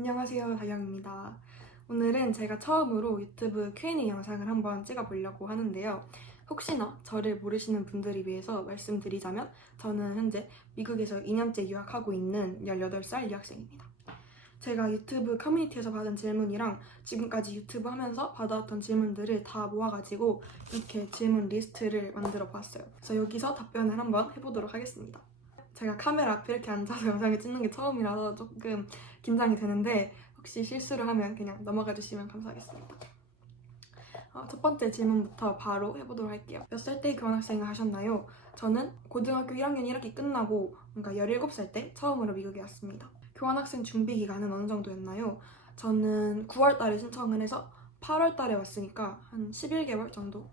안녕하세요, 다영입니다. 오늘은 제가 처음으로 유튜브 Q&A 영상을 한번 찍어보려고 하는데요. 혹시나 저를 모르시는 분들을 위해서 말씀드리자면 저는 현재 미국에서 2년째 유학하고 있는 18살 유학생입니다. 제가 유튜브 커뮤니티에서 받은 질문이랑 지금까지 유튜브 하면서 받아왔던 질문들을 다 모아가지고 이렇게 질문 리스트를 만들어 보았어요. 그래서 여기서 답변을 한번 해보도록 하겠습니다. 제가 카메라 앞에 이렇게 앉아서 영상을 찍는 게 처음이라서 조금 긴장이 되는데 혹시 실수를 하면 그냥 넘어가 주시면 감사하겠습니다. 첫 번째 질문부터 바로 해보도록 할게요. 몇 살 때 교환학생을 하셨나요? 저는 고등학교 1학년 1학기 끝나고 그러니까 17살 때 처음으로 미국에 왔습니다. 교환학생 준비 기간은 어느 정도였나요? 저는 9월 달에 신청을 해서 8월 달에 왔으니까 한 11개월 정도?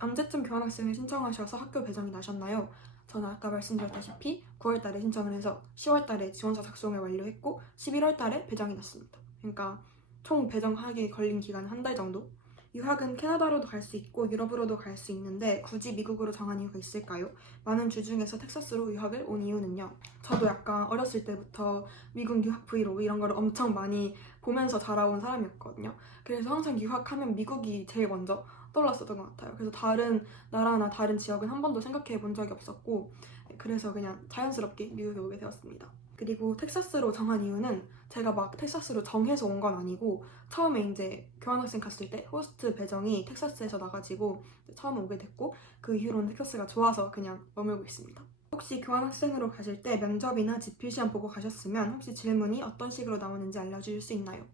언제쯤 교환학생을 신청하셔서 학교 배정이 나셨나요? 저는 아까 말씀드렸다시피 9월 달에 신청을 해서 10월 달에 지원서 작성을 완료했고 11월 달에 배정이 났습니다. 그러니까 총 배정하기에 걸린 기간은 한 달 정도? 유학은 캐나다로도 갈 수 있고 유럽으로도 갈 수 있는데 굳이 미국으로 정한 이유가 있을까요? 많은 주 중에서 텍사스로 유학을 온 이유는요? 저도 약간 어렸을 때부터 미국 유학 브이로그 이런 거를 엄청 많이 보면서 자라온 사람이었거든요. 그래서 항상 유학하면 미국이 제일 먼저 떠올랐었던 것 같아요. 그래서 다른 나라나 다른 지역은 한 번도 생각해 본 적이 없었고 그래서 그냥 자연스럽게 미국에 오게 되었습니다. 그리고 텍사스로 정한 이유는 제가 막 텍사스로 정해서 온 건 아니고 처음에 이제 교환학생 갔을 때 호스트 배정이 텍사스에서 나가지고 처음 오게 됐고 그 이후로는 텍사스가 좋아서 그냥 머물고 있습니다. 혹시 교환학생으로 가실 때 면접이나 지필시험 보고 가셨으면 혹시 질문이 어떤 식으로 나오는지 알려주실 수 있나요?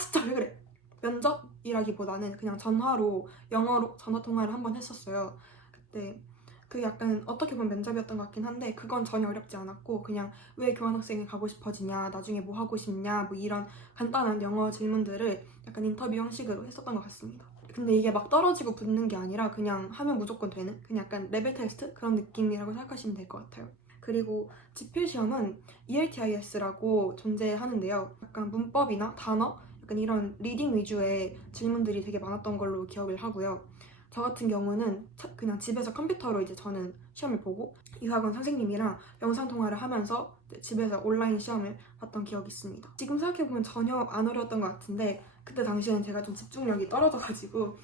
진짜 왜 그래? 면접이라기보다는 그냥 전화로 영어로 전화 통화를 한번 했었어요. 그때 그 약간 어떻게 보면 면접이었던 것 같긴 한데 그건 전혀 어렵지 않았고 그냥 왜 교환학생이 가고 싶어지냐, 나중에 뭐 하고 싶냐, 뭐 이런 간단한 영어 질문들을 약간 인터뷰 형식으로 했었던 것 같습니다. 근데 이게 막 떨어지고 붙는 게 아니라 그냥 하면 무조건 되는 그냥 약간 레벨 테스트 그런 느낌이라고 생각하시면 될 것 같아요. 그리고 지필 시험은 ELTIS라고 존재하는데요. 약간 문법이나 단어 약간 이런 리딩 위주의 질문들이 되게 많았던 걸로 기억을 하고요. 저 같은 경우는 그냥 집에서 컴퓨터로 이제 저는 시험을 보고 유학원 선생님이랑 영상 통화를 하면서 집에서 온라인 시험을 봤던 기억이 있습니다. 지금 생각해보면 전혀 안 어려웠던 것 같은데 그때 당시에는 제가 좀 집중력이 떨어져가지고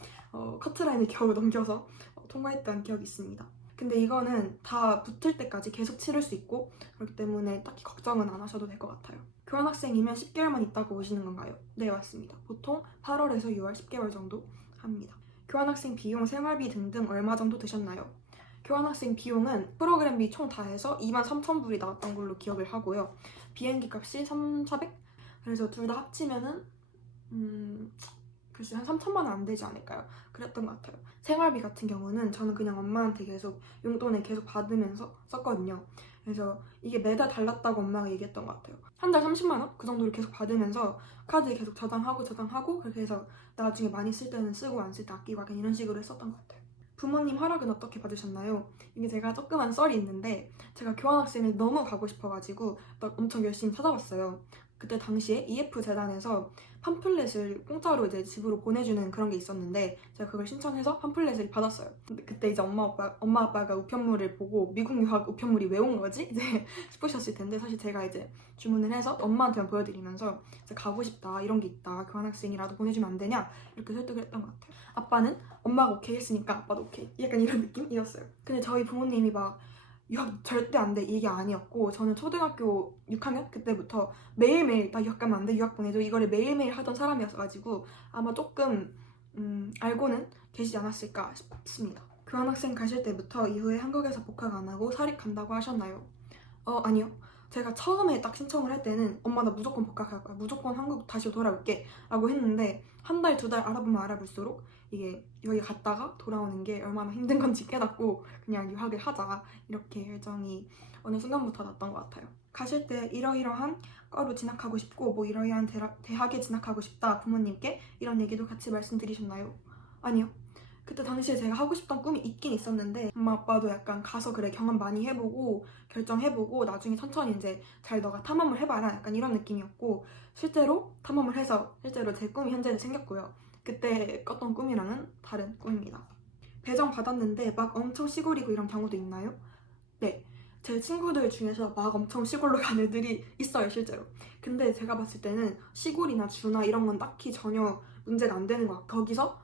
커트라인을 겨우 넘겨서 통과했던 기억이 있습니다. 근데 이거는 다 붙을 때까지 계속 치를 수 있고 그렇기 때문에 딱히 걱정은 안 하셔도 될 것 같아요. 교환학생이면 10개월만 있다가 오시는 건가요? 네, 맞습니다. 보통 8월에서 6월 10개월 정도 합니다. 교환학생 비용, 생활비 등등 얼마 정도 드셨나요? 교환학생 비용은 프로그램비 총 다 해서 23,000불이 나왔던 걸로 기억을 하고요. 비행기 값이 3,400? 그래서 둘 다 합치면은 글쎄 한 3천만 원 안 되지 않을까요? 그랬던 것 같아요. 생활비 같은 경우는 저는 그냥 엄마한테 계속 용돈을 계속 받으면서 썼거든요. 그래서 이게 매달 달랐다고 엄마가 얘기했던 것 같아요. 한 달 30만 원? 그 정도를 계속 받으면서 카드에 계속 저장하고 그렇게 해서 나중에 많이 쓸 때는 쓰고 안 쓸 때 아끼고 약간 이런 식으로 했었던 것 같아요. 부모님 허락은 어떻게 받으셨나요? 이게 제가 조그만 썰이 있는데 제가 교환학생을 너무 가고 싶어가지고 엄청 열심히 찾아봤어요. 그때 당시에 EF 재단에서 팜플렛을 공짜로 이제 집으로 보내주는 그런 게 있었는데 제가 그걸 신청해서 팜플렛을 받았어요. 근데 그때 이제 엄마 아빠가 우편물을 보고 미국 유학 우편물이 왜 온 거지? 이제 싶으셨을 텐데 사실 제가 이제 주문을 해서 엄마한테만 보여드리면서 이제 가고 싶다 이런 게 있다 교환학생이라도 보내주면 안 되냐 이렇게 설득을 했던 것 같아요. 아빠는 엄마가 오케이 했으니까 아빠도 오케이 약간 이런 느낌이었어요. 근데 저희 부모님이 막 유학 절대 안 돼 이게 아니었고 저는 초등학교 6학년 그때부터 매일매일 나 유학 가면 안 돼 유학 보내줘 이거를 매일매일 하던 사람이었어가지고 아마 조금 알고는 계시지 않았을까 싶습니다. 교환학생 가실 때부터 이후에 한국에서 복학 안 하고 사립 간다고 하셨나요? 아니요. 제가 처음에 딱 신청을 할 때는 엄마 나 무조건 복학할 거야. 무조건 한국 다시 돌아올게 라고 했는데 한 달, 두 달 알아보면 알아볼수록 이게 여기 갔다가 돌아오는 게 얼마나 힘든 건지 깨닫고 그냥 유학을 하자 이렇게 결정이 어느 순간부터 났던 것 같아요. 가실 때 이러이러한 과로 진학하고 싶고 뭐 이러이러한 대학에 진학하고 싶다 부모님께 이런 얘기도 같이 말씀드리셨나요? 아니요. 그때 당시에 제가 하고 싶던 꿈이 있긴 있었는데 엄마 아빠도 약간 가서 그래 경험 많이 해보고 결정해보고 나중에 천천히 이제 잘 너가 탐험을 해봐라 약간 이런 느낌이었고 실제로 탐험을 해서 실제로 제 꿈이 현재는 생겼고요. 그때 꿨던 꿈이랑은 다른 꿈입니다. 배정 받았는데 막 엄청 시골이고 이런 경우도 있나요? 네. 제 친구들 중에서 막 엄청 시골로 간 애들이 있어요, 실제로. 근데 제가 봤을 때는 시골이나 주나 이런 건 딱히 전혀 문제가 안 되는 것 같아요. 거기서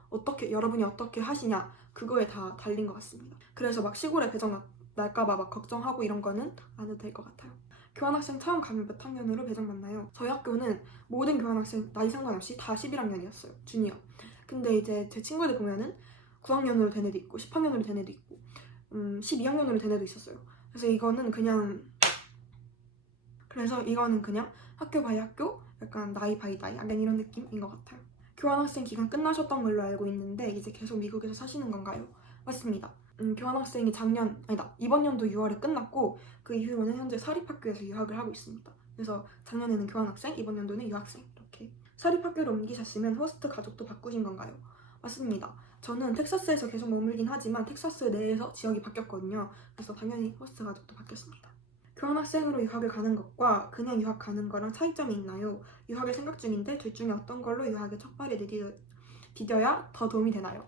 여러분이 어떻게 하시냐, 그거에 다 달린 것 같습니다. 그래서 막 시골에 배정 날까봐 막 걱정하고 이런 거는 안 해도 될 것 같아요. 교환학생 처음 가면 몇 학년으로 배정받나요? 저희 학교는 모든 교환학생 나이 상관없이 다 11학년이었어요, 주니어. 근데 이제 제 친구들 보면은 9학년으로 된 애도 있고 10학년으로 된 애도 있고 12학년으로 된 애도 있었어요. 그래서 이거는 그냥 학교 바이 학교, 약간 나이 바이 나이, 약간 이런 느낌인 것 같아요. 교환학생 기간 끝나셨던 걸로 알고 있는데 이제 계속 미국에서 사시는 건가요? 맞습니다. 교환학생이 이번 연도 6월에 끝났고 그 이후로는 현재 사립학교에서 유학을 하고 있습니다. 그래서 작년에는 교환학생, 이번 연도는 유학생 이렇게. 사립학교로 옮기셨으면 호스트 가족도 바꾸신 건가요? 맞습니다. 저는 텍사스에서 계속 머물긴 하지만 텍사스 내에서 지역이 바뀌었거든요. 그래서 당연히 호스트 가족도 바뀌었습니다. 교환학생으로 유학을 가는 것과 그냥 유학 가는 거랑 차이점이 있나요? 유학을 생각 중인데 둘 중에 어떤 걸로 유학에 첫 발을 디뎌야 더 도움이 되나요?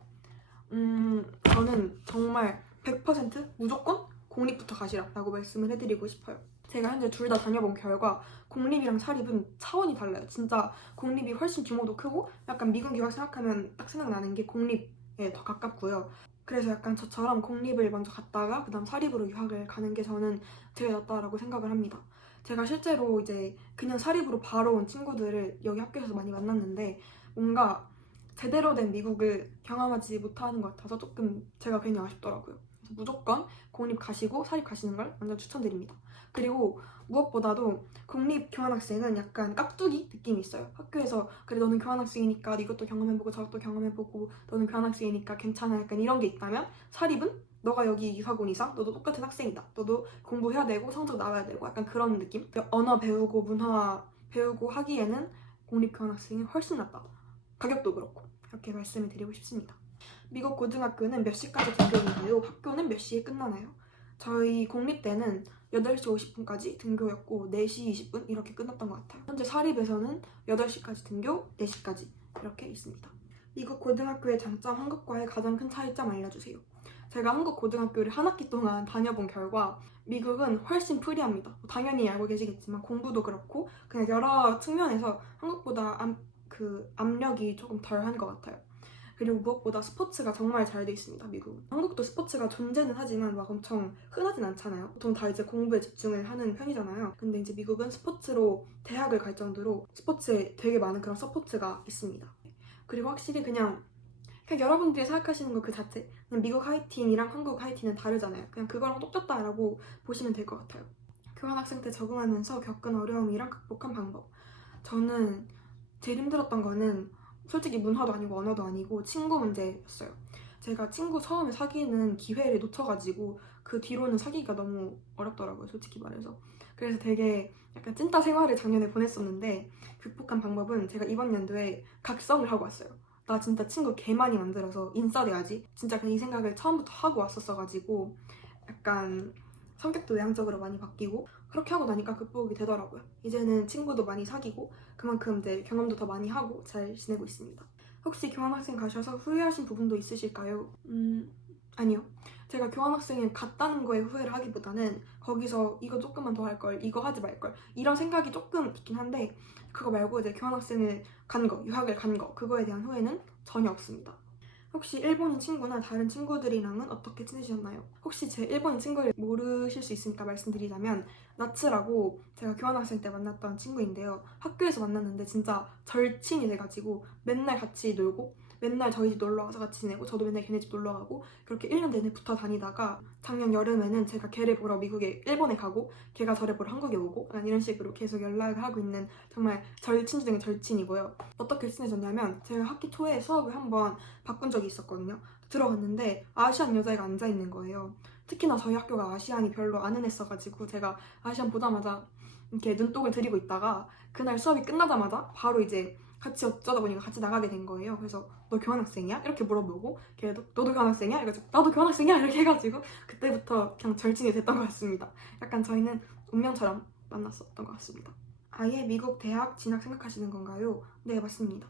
저는 정말 100% 무조건 공립부터 가시라고 말씀을 해드리고 싶어요. 제가 현재 둘 다 다녀본 결과 공립이랑 사립은 차원이 달라요. 진짜 공립이 훨씬 규모도 크고 약간 미국 유학 생각하면 딱 생각나는 게 공립에 더 가깝고요. 그래서 약간 저처럼 공립을 먼저 갔다가 그다음 사립으로 유학을 가는 게 저는 제일 낫다라고 생각을 합니다. 제가 실제로 이제 그냥 사립으로 바로 온 친구들을 여기 학교에서 많이 만났는데 뭔가 제대로 된 미국을 경험하지 못하는 것 같아서 조금 제가 괜히 아쉽더라고요. 그래서 무조건 공립 가시고 사립 가시는 걸 완전 추천드립니다. 그리고 무엇보다도 공립 교환학생은 약간 깍두기 느낌이 있어요. 학교에서 그래 너는 교환학생이니까 이것도 경험해보고 저것도 경험해보고 너는 교환학생이니까 괜찮아, 약간 이런 게 있다면 사립은 너가 여기 유학 온 이상 너도 똑같은 학생이다. 너도 공부해야 되고 성적 나와야 되고 약간 그런 느낌? 언어 배우고 문화 배우고 하기에는 공립 교환학생이 훨씬 낫다. 가격도 그렇고 이렇게 말씀을 드리고 싶습니다. 미국 고등학교는 몇 시까지 등교인가요? 학교는 몇 시에 끝나나요? 저희 공립 때는 8시 50분까지 등교였고 4시 20분 이렇게 끝났던 것 같아요. 현재 사립에서는 8시까지 등교, 4시까지 이렇게 있습니다. 미국 고등학교의 장점, 한국과의 가장 큰 차이점 알려주세요. 제가 한국 고등학교를 한 학기 동안 다녀본 결과 미국은 훨씬 프리합니다. 당연히 알고 계시겠지만 공부도 그렇고 그냥 여러 측면에서 한국보다 압력이 조금 덜한 것 같아요. 그리고 무엇보다 스포츠가 정말 잘 돼 있습니다, 미국은. 한국도 스포츠가 존재는 하지만 막 엄청 흔하진 않잖아요. 보통 다 이제 공부에 집중을 하는 편이잖아요. 근데 이제 미국은 스포츠로 대학을 갈 정도로 스포츠에 되게 많은 그런 서포트가 있습니다. 그리고 확실히 그냥 여러분들이 생각하시는 거 그 자체, 그냥 미국 하이틴이랑 한국 하이틴은 다르잖아요. 그냥 그거랑 똑같다라고 보시면 될 것 같아요. 교환학생 때 적응하면서 겪은 어려움이랑 극복한 방법. 저는 제일 힘들었던 거는 솔직히 문화도 아니고 언어도 아니고 친구 문제였어요. 제가 친구 처음에 사귀는 기회를 놓쳐가지고 그 뒤로는 사귀기가 너무 어렵더라고요, 솔직히 말해서. 그래서 되게 약간 찐따 생활을 작년에 보냈었는데 극복한 방법은 제가 이번 연도에 각성을 하고 왔어요. 나 진짜 친구 개 많이 만들어서 인싸돼야지. 진짜 그냥 이 생각을 처음부터 하고 왔었어가지고 약간 성격도 외향적으로 많이 바뀌고 그렇게 하고 나니까 극복이 되더라고요. 이제는 친구도 많이 사귀고 그만큼 이제 경험도 더 많이 하고 잘 지내고 있습니다. 혹시 교환학생 가셔서 후회하신 부분도 있으실까요? 아니요. 제가 교환학생을 갔다는 거에 후회를 하기보다는 거기서 이거 조금만 더 할 걸, 이거 하지 말 걸, 이런 생각이 조금 있긴 한데 그거 말고 이제 교환학생을 간 거, 유학을 간 거, 그거에 대한 후회는 전혀 없습니다. 혹시 일본인 친구나 다른 친구들이랑은 어떻게 지내셨나요? 혹시 제 일본인 친구를 모르실 수 있으니까 말씀드리자면 나츠라고 제가 교환학생 때 만났던 친구인데요. 학교에서 만났는데 진짜 절친이 돼가지고 맨날 같이 놀고 맨날 저희 집 놀러와서 같이 지내고 저도 맨날 걔네 집 놀러가고 그렇게 1년 내내 붙어 다니다가 작년 여름에는 제가 걔를 보러 일본에 가고 걔가 저를 보러 한국에 오고 약간 이런 식으로 계속 연락을 하고 있는 정말 절친 중에 절친이고요. 어떻게 친해졌냐면 제가 학기 초에 수업을 한번 바꾼 적이 있었거든요. 들어갔는데 아시안 여자애가 앉아있는 거예요. 특히나 저희 학교가 아시안이 별로 안 흔했어가지고 제가 아시안 보자마자 이렇게 눈독을 들이고 있다가 그날 수업이 끝나자마자 바로 이제 같이 어쩌다 보니까 같이 나가게 된 거예요. 그래서 너 교환학생이야? 이렇게 물어보고 걔도 너도 교환학생이야? 이래가지고 나도 교환학생이야? 이렇게 해가지고 그때부터 그냥 절친이 됐던 것 같습니다. 약간 저희는 운명처럼 만났었던 것 같습니다. 아예 미국 대학 진학 생각하시는 건가요? 네, 맞습니다.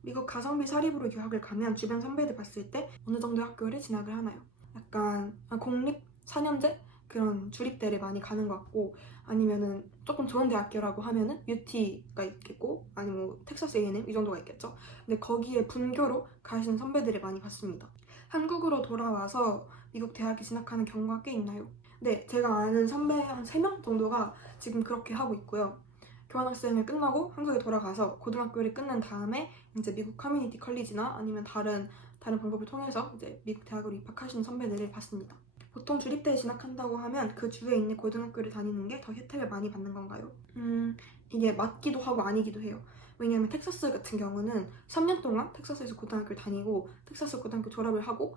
미국 가성비 사립으로 유학을 가면 주변 선배들 봤을 때 어느 정도 학교를 진학을 하나요? 약간 공립 4년제? 그런 주립대를 많이 가는 것 같고, 아니면은 조금 좋은 대학교라고 하면은 UT가 있겠고, 아니면 뭐 텍사스 A&M 이 정도가 있겠죠. 근데 거기에 분교로 가시는 선배들을 많이 봤습니다. 한국으로 돌아와서 미국 대학에 진학하는 경우가 꽤 있나요? 네, 제가 아는 선배 한 3명 정도가 지금 그렇게 하고 있고요. 교환학생을 끝나고 한국에 돌아가서 고등학교를 끝낸 다음에 이제 미국 커뮤니티 컬리지나 아니면 다른 방법을 통해서 이제 미국 대학으로 입학하시는 선배들을 봤습니다. 보통 주립대에 진학한다고 하면 그 주에 있는 고등학교를 다니는 게 더 혜택을 많이 받는 건가요? 이게 맞기도 하고 아니기도 해요. 왜냐하면 텍사스 같은 경우는 3년 동안 텍사스에서 고등학교를 다니고 텍사스 고등학교 졸업을 하고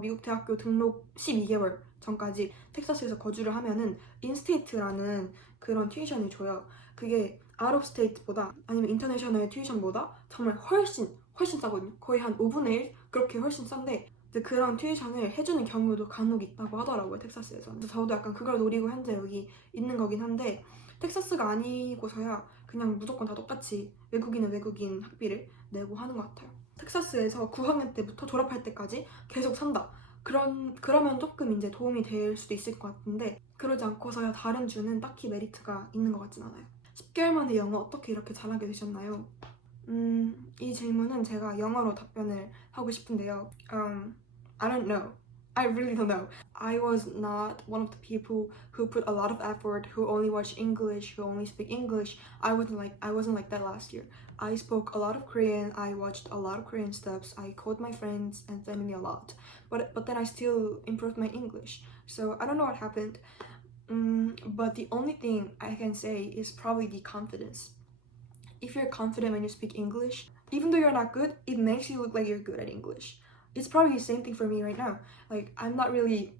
미국 대학교 등록 12개월 전까지 텍사스에서 거주를 하면은 인스테이트라는 그런 튜이션을 줘요. 그게 아웃 오브 스테이트보다 아니면 인터내셔널 튜이션보다 정말 훨씬 싸거든요. 거의 한 5분의 1 그렇게 훨씬 싼데 그런 튜이션을 해주는 경우도 간혹 있다고 하더라고요, 텍사스에서는. 그래서 저도 약간 그걸 노리고 현재 여기 있는 거긴 한데, 텍사스가 아니고서야 그냥 무조건 다 똑같이 외국인은 외국인 학비를 내고 하는 것 같아요. 텍사스에서 9학년 때부터 졸업할 때까지 계속 산다. 그러면 조금 이제 도움이 될 수도 있을 것 같은데, 그러지 않고서야 다른 주는 딱히 메리트가 있는 것 같진 않아요. 10개월 만에 영어 어떻게 이렇게 잘하게 되셨나요? 이 질문은 제가 영어로 답변을 하고 싶은데요. I don't know. I really don't know. I was not one of the people who put a lot of effort, who only watch English, who only speak English. I wasn't like that last year. I spoke a lot of Korean. I watched a lot of Korean stuffs. I called my friends and family a lot. But then I still improved my English. So I don't know what happened. But the only thing I can say is probably the confidence. If you're confident when you speak English, even though you're not good, it makes you look like you're good at English. It's probably the same thing for me right now. Like, I'm not really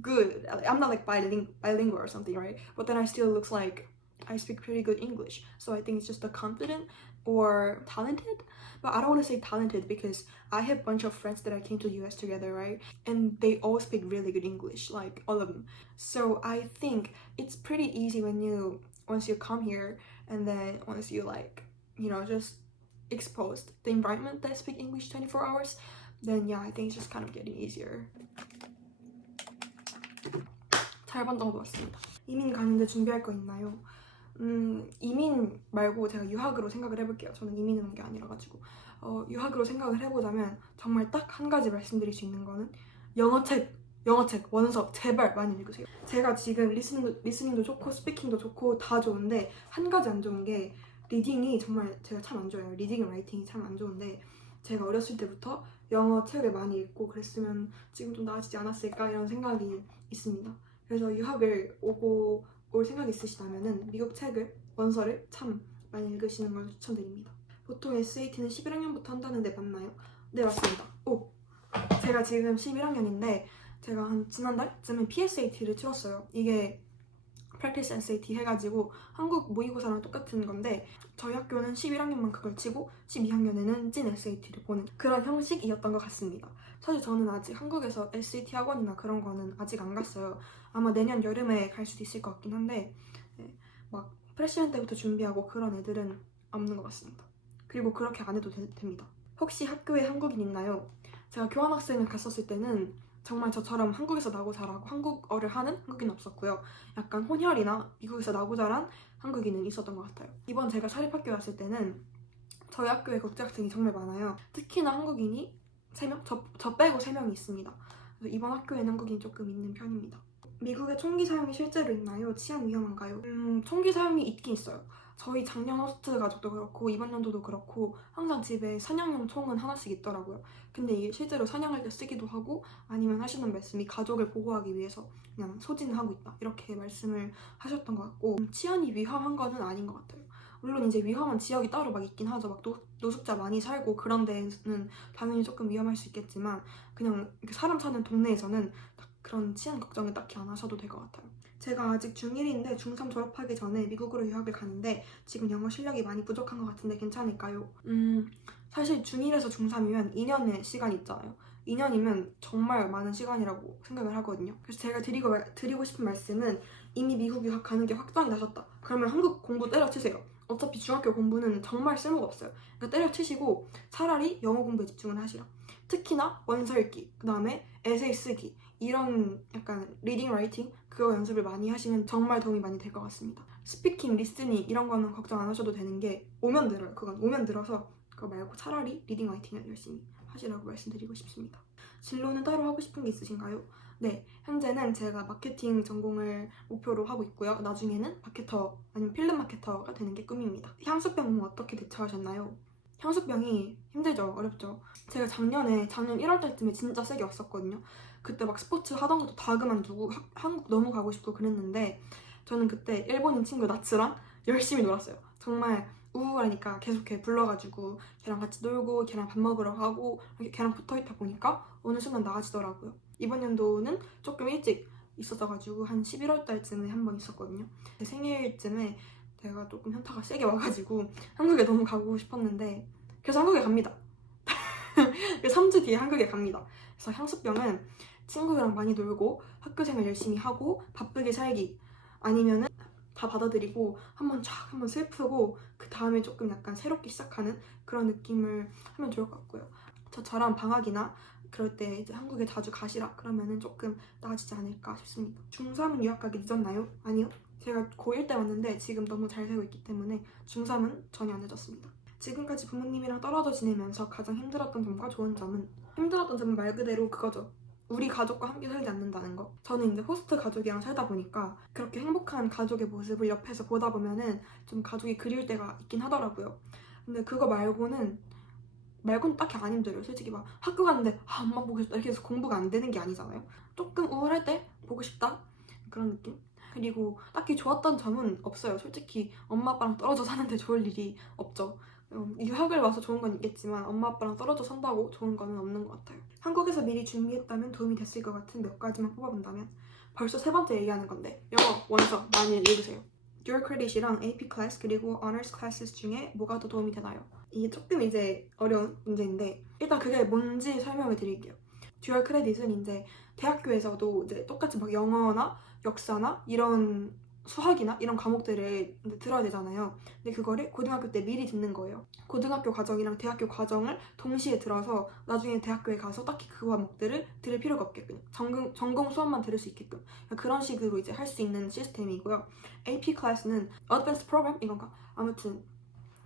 good. I'm not bilingual or something, right? But then I still looks like I speak pretty good English. So I think it's just the confident or talented. But I don't want to say talented because I have a bunch of friends that I came to the US together, right? And they all speak really good English, like all of them. So I think it's pretty easy once you come here and then once you just exposed the environment that speak English 24 hours, then yeah, I think it's just kind of getting easier. 잘 본 정도 같습니다. 이민 가는데 준비할 거 있나요? 이민 말고 제가 유학으로 생각을 해볼게요. 저는 이민을 온 게 아니라가지고 유학으로 생각을 해보자면 정말 딱 한 가지 말씀드릴 수 있는 거는 영어책 원서 제발 많이 읽으세요. 제가 지금 리스닝도 좋고 스피킹도 좋고 다 좋은데 한 가지 안 좋은 게 리딩이 정말 제가 참 안 좋아요. 리딩, 라이팅이 참 안 좋은데 제가 어렸을 때부터 영어 책을 많이 읽고 그랬으면 지금 좀 나아지지 않았을까 이런 생각이 있습니다. 그래서 유학을 올 생각이 있으시다면은 미국 책을, 원서를 참 많이 읽으시는 걸 추천드립니다. 보통 SAT는 11학년부터 한다는데 맞나요? 네, 맞습니다. 제가 지금 11학년인데 제가 한 지난달쯤에 PSAT를 치렀어요. 이게 Practice SAT 해가지고 한국 모의고사랑 똑같은 건데 저희 학교는 11학년만 그걸 치고 12학년에는 찐 SAT를 보는 그런 형식이었던 것 같습니다. 사실 저는 아직 한국에서 SAT 학원이나 그런 거는 아직 안 갔어요. 아마 내년 여름에 갈 수도 있을 것 같긴 한데 막 프레시맨 때부터 준비하고 그런 애들은 없는 것 같습니다. 그리고 그렇게 안 해도 됩니다. 혹시 학교에 한국인 있나요? 제가 교환학생을 갔었을 때는 정말 저처럼 한국에서 나고 자라고 한국어를 하는 한국인은 없었고요. 약간 혼혈이나 미국에서 나고 자란 한국인은 있었던 것 같아요. 이번 제가 사립학교에 왔을 때는 저희 학교에 국제학생이 정말 많아요. 특히나 한국인이 3명? 저 빼고 3명이 있습니다. 그래서 이번 학교에는 한국인이 조금 있는 편입니다. 미국의 총기 사용이 실제로 있나요? 치안 위험한가요? 총기 사용이 있긴 있어요. 저희 작년 호스트 가족도 그렇고 이번 연도도 그렇고 항상 집에 사냥용 총은 하나씩 있더라고요. 근데 이게 실제로 사냥할 때 쓰기도 하고 아니면 하시는 말씀이 가족을 보호하기 위해서 그냥 소진을 하고 있다 이렇게 말씀을 하셨던 것 같고 치안이 위험한 거는 아닌 것 같아요. 물론 이제 위험한 지역이 따로 막 있긴 하죠. 막 노숙자 많이 살고 그런 데는 당연히 조금 위험할 수 있겠지만 그냥 사람 사는 동네에서는 그런 치안 걱정은 딱히 안 하셔도 될 것 같아요. 제가 아직 중1인데 중3 졸업하기 전에 미국으로 유학을 가는데 지금 영어 실력이 많이 부족한 것 같은데 괜찮을까요? 사실 중1에서 중3이면 2년의 시간이 있잖아요. 2년이면 정말 많은 시간이라고 생각을 하거든요. 그래서 제가 드리고 싶은 말씀은 이미 미국 유학 가는 게 확정이 나셨다. 그러면 한국 공부 때려치세요. 어차피 중학교 공부는 정말 쓸모가 없어요. 그러니까 때려치시고 차라리 영어 공부에 집중을 하시라. 특히나 원서 읽기, 그 다음에 에세이 쓰기 이런 약간 리딩, 라이팅 그거 연습을 많이 하시면 정말 도움이 많이 될 것 같습니다. 스피킹, 리스닝 이런 거는 걱정 안 하셔도 되는 게 오면 들어요. 그건 오면 들어서 그거 말고 차라리 리딩, 라이팅을 열심히 하시라고 말씀드리고 싶습니다. 진로는 따로 하고 싶은 게 있으신가요? 네, 현재는 제가 마케팅 전공을 목표로 하고 있고요. 나중에는 마케터 아니면 필름 마케터가 되는 게 꿈입니다. 향수병은 어떻게 대처하셨나요? 향수병이 힘들죠. 어렵죠. 제가 작년 1월 달쯤에 진짜 세게 왔었거든요. 그때 막 스포츠 하던 것도 다 그만두고 한국 너무 가고 싶고 그랬는데 저는 그때 일본인 친구 나츠랑 열심히 놀았어요. 정말 우울하니까 계속 걔 불러가지고 걔랑 같이 놀고 걔랑 밥 먹으러 가고 걔랑 붙어있다 보니까 어느 순간 나아지더라고요. 이번 연도는 조금 일찍 있었어가지고 한 11월 달쯤에 한 번 있었거든요. 제 생일쯤에 제가 조금 현타가 세게 와가지고 한국에 너무 가고 싶었는데 그래서 한국에 갑니다. 3주 뒤에 한국에 갑니다. 그래서 향수병은 친구들이랑 많이 놀고 학교생활 열심히 하고 바쁘게 살기 아니면은 다 받아들이고 한번 슬프고 그 다음에 조금 약간 새롭게 시작하는 그런 느낌을 하면 좋을 것 같고요. 저처럼 방학이나 그럴 때 이제 한국에 자주 가시라 그러면은 조금 나아지지 않을까 싶습니다. 중3은 유학 가기 늦었나요? 아니요. 제가 고1 때 왔는데 지금 너무 잘 살고 있기 때문에 중3은 전혀 안 늦었습니다. 지금까지 부모님이랑 떨어져 지내면서 가장 힘들었던 점과 좋은 점은? 힘들었던 점은 말 그대로 그거죠. 우리 가족과 함께 살지 않는다는 거. 저는 이제 호스트 가족이랑 살다 보니까 그렇게 행복한 가족의 모습을 옆에서 보다 보면은 좀 가족이 그리울 때가 있긴 하더라고요. 근데 그거 말고는 딱히 안 힘들어요. 솔직히 막 학교 갔는데 엄마 보고 싶다 이렇게 해서 공부가 안 되는 게 아니잖아요. 조금 우울할 때 보고 싶다 그런 느낌? 그리고 딱히 좋았던 점은 없어요. 솔직히 엄마 아빠랑 떨어져 사는데 좋을 일이 없죠. 유학을 와서 좋은 건 있겠지만 엄마 아빠랑 떨어져 산다고 좋은 거는 없는 것 같아요. 한국에서 미리 준비했다면 도움이 됐을 것 같은 몇 가지만 뽑아본다면 벌써 세 번째 얘기하는 건데 영어 원서 많이 읽으세요. Dual Credit이랑 AP Class 그리고 Honors Classes 중에 뭐가 더 도움이 되나요? 이게 조금 이제 어려운 문제인데 일단 그게 뭔지 설명을 드릴게요. 듀얼 크레딧은 이제 대학교에서도 이제 똑같이 막 영어나 역사나 이런 수학이나 이런 과목들을 들어야 되잖아요. 근데 그거를 고등학교 때 미리 듣는 거예요. 고등학교 과정이랑 대학교 과정을 동시에 들어서 나중에 대학교에 가서 딱히 그 과목들을 들을 필요가 없게끔 전공 수업만 들을 수 있게끔 그런 식으로 이제 할 수 있는 시스템이고요. AP 클래스는 Advanced Program 이건가? 아무튼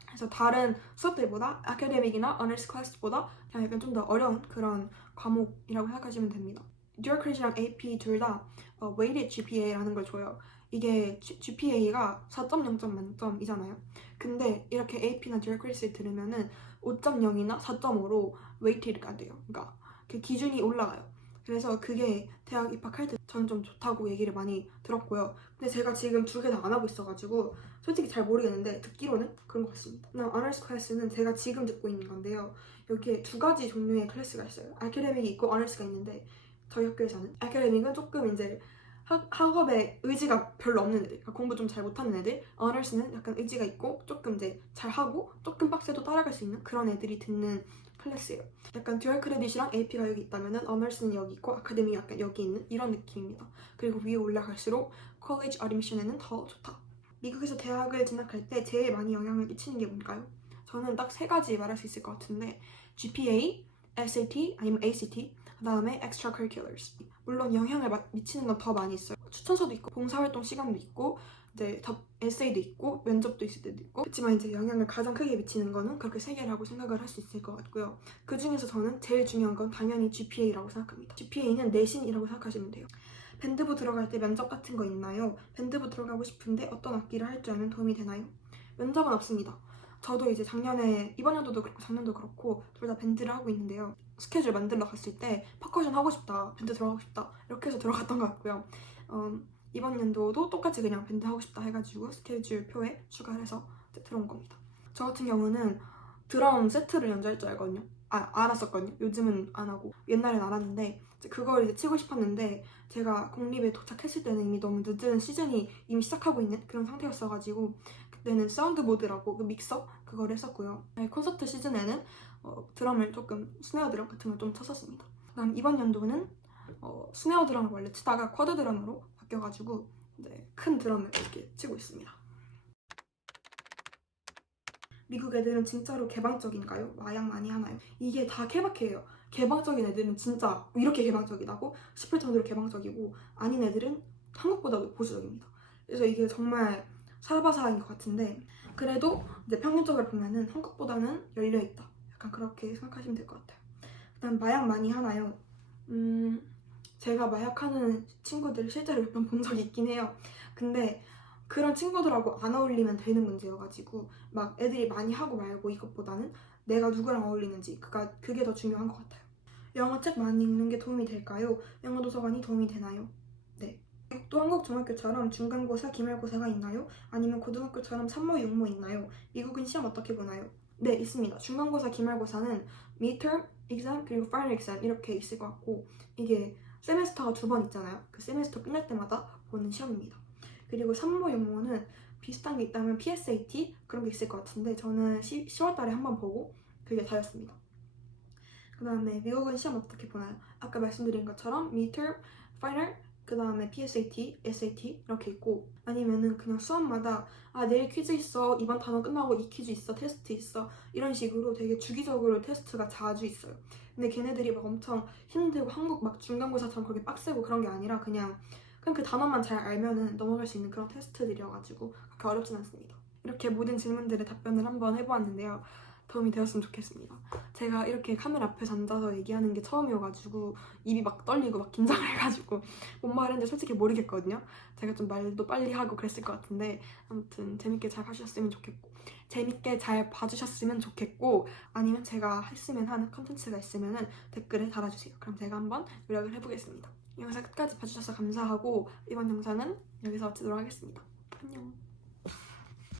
그래서 다른 수업들보다 아카데믹이나 어너스 클래스보다 그냥 약간 좀 더 어려운 그런 과목이라고 생각하시면 됩니다. Dual Credit이랑 AP 둘 다 Weighted GPA라는 걸 줘요. 이게 GPA가 4.0점 만점이잖아요. 근데 이렇게 AP나 Dual Credit을 들으면은 5.0이나 4.5로 Weighted가 돼요. 그러니까 그 기준이 올라가요. 그래서 그게 대학 입학할 때 저는 좀 좋다고 얘기를 많이 들었고요. 근데 제가 지금 두 개 다 안 하고 있어가지고 솔직히 잘 모르겠는데 듣기로는 그런 것 같습니다. 어너스 클래스는 제가 지금 듣고 있는 건데요. 여기에 두 가지 종류의 클래스가 있어요. 아카데믹이 있고 어너스가 있는데 저희 학교에서는 아카데믹은 조금 이제 학업에 의지가 별로 없는 애들, 그러니까 공부 좀 잘 못하는 애들, 어너스는 약간 의지가 있고 조금 이제 잘하고 조금 빡세도 따라갈 수 있는 그런 애들이 듣는 클래스예요. 약간 듀얼 크레딧이랑 AP가 여기 있다면은 어너스는 여기 있고 아카데미 약간 여기 있는 이런 느낌입니다. 그리고 위에 올라갈수록 컬리지 어드미션에는 더 좋다. 미국에서 대학을 진학할 때 제일 많이 영향을 끼치는 게 뭔가요? 저는 딱 세 가지 말할 수 있을 것 같은데 GPA, SAT 아니면 ACT 그 다음에 Extracurriculars. 물론 영향을 미치는 건 더 많이 있어요. 추천서도 있고 봉사활동 시간도 있고 이제 에세이도 있고 면접도 있을 때도 있고 그렇지만 이제 영향을 가장 크게 미치는 거는 그렇게 세 개라고 생각을 할 수 있을 것 같고요. 그 중에서 저는 제일 중요한 건 당연히 GPA라고 생각합니다. GPA는 내신이라고 생각하시면 돼요. 밴드부 들어갈 때 면접 같은 거 있나요? 밴드부 들어가고 싶은데 어떤 악기를 할 줄 알면 도움이 되나요? 면접은 없습니다. 저도 이제 작년에 이번 연도도 그렇고 작년도 그렇고 둘 다 밴드를 하고 있는데요. 스케줄 만들러 갔을 때 퍼커션 하고 싶다, 밴드 들어가고 싶다 이렇게 해서 들어갔던 것 같고요. 이번 연도도 똑같이 그냥 밴드 하고 싶다 해가지고 스케줄 표에 추가를 해서 들어온 겁니다. 저 같은 경우는 드럼 세트를 연주할 줄 알거든요. 알았었거든요. 요즘은 안 하고 옛날엔 알았는데 그걸 이제 치고 싶었는데 제가 공립에 도착했을 때는 이미 너무 늦은 시즌이 이미 시작하고 있는 그런 상태였어가지고 그때는 사운드보드라고 그 믹서 그걸 했었고요. 콘서트 시즌에는 드럼을 조금 스네어 드럼 같은 걸 좀 쳤었습니다. 그다음 이번 연도는 스네어 드럼을 원래 치다가 쿼드 드럼으로 바뀌어가지고 이제 큰 드럼을 이렇게 치고 있습니다. 미국 애들은 진짜로 개방적인가요? 마약 많이 하나요? 이게 다 케바케예요. 개방적인 애들은 진짜 이렇게 개방적이라고 싶을 정도로 개방적이고 아닌 애들은 한국보다도 보수적입니다. 그래서 이게 정말 사바사인 것 같은데 그래도 이제 평균적으로 보면은 한국보다는 열려있다. 약간 그렇게 생각하시면 될 것 같아요. 일단 마약 많이 하나요? 제가 마약하는 친구들 실제로 몇 번 본 적이 있긴 해요. 근데 그런 친구들하고 안 어울리면 되는 문제여가지고 막 애들이 많이 하고 말고 이것보다는 내가 누구랑 어울리는지 그게 더 중요한 것 같아요. 영어 책 많이 읽는 게 도움이 될까요? 영어 도서관이 도움이 되나요? 네. 또 한국 중학교처럼 중간고사, 기말고사가 있나요? 아니면 고등학교처럼 산모, 육모 있나요? 미국은 시험 어떻게 보나요? 네, 있습니다. 중간고사, 기말고사는 midterm exam 그리고 final exam 이렇게 있을 것 같고 이게 세메스터가 2번 있잖아요. 그 세메스터 끝날 때마다 보는 시험입니다. 그리고 산모, 육모는 비슷한 게 있다면 PSAT 그런 게 있을 것 같은데 저는 10월 달에 한 번 보고 그게 다였습니다. 그 다음에 미국은 시험 어떻게 보나요? 아까 말씀드린 것처럼 midterm, final, 그 다음에 PSAT, SAT 이렇게 있고 아니면은 그냥 수업마다 내일 퀴즈 있어, 이번 단어 끝나고 이 퀴즈 있어, 테스트 있어 이런 식으로 되게 주기적으로 테스트가 자주 있어요. 근데 걔네들이 막 엄청 힘들고 한국 막 중간고사처럼 그렇게 빡세고 그런 게 아니라 그냥 그 단어만 잘 알면은 넘어갈 수 있는 그런 테스트들이어가지고 그렇게 어렵진 않습니다. 이렇게 모든 질문들에 답변을 한번 해보았는데요. 도움이 되었으면 좋겠습니다. 제가 이렇게 카메라 앞에서 앉아서 얘기하는 게 처음이어가지고 입이 막 떨리고 막 긴장을 해가지고 뭔 말했는지 솔직히 모르겠거든요. 제가 좀 말도 빨리 하고 그랬을 것 같은데 아무튼 재밌게 잘 봐주셨으면 좋겠고 아니면 제가 했으면 하는 컨텐츠가 있으면 댓글에 달아주세요. 그럼 제가 한번 노력을 해보겠습니다. 이 영상 끝까지 봐주셔서 감사하고 이번 영상은 여기서 마치도록 하겠습니다. 안녕.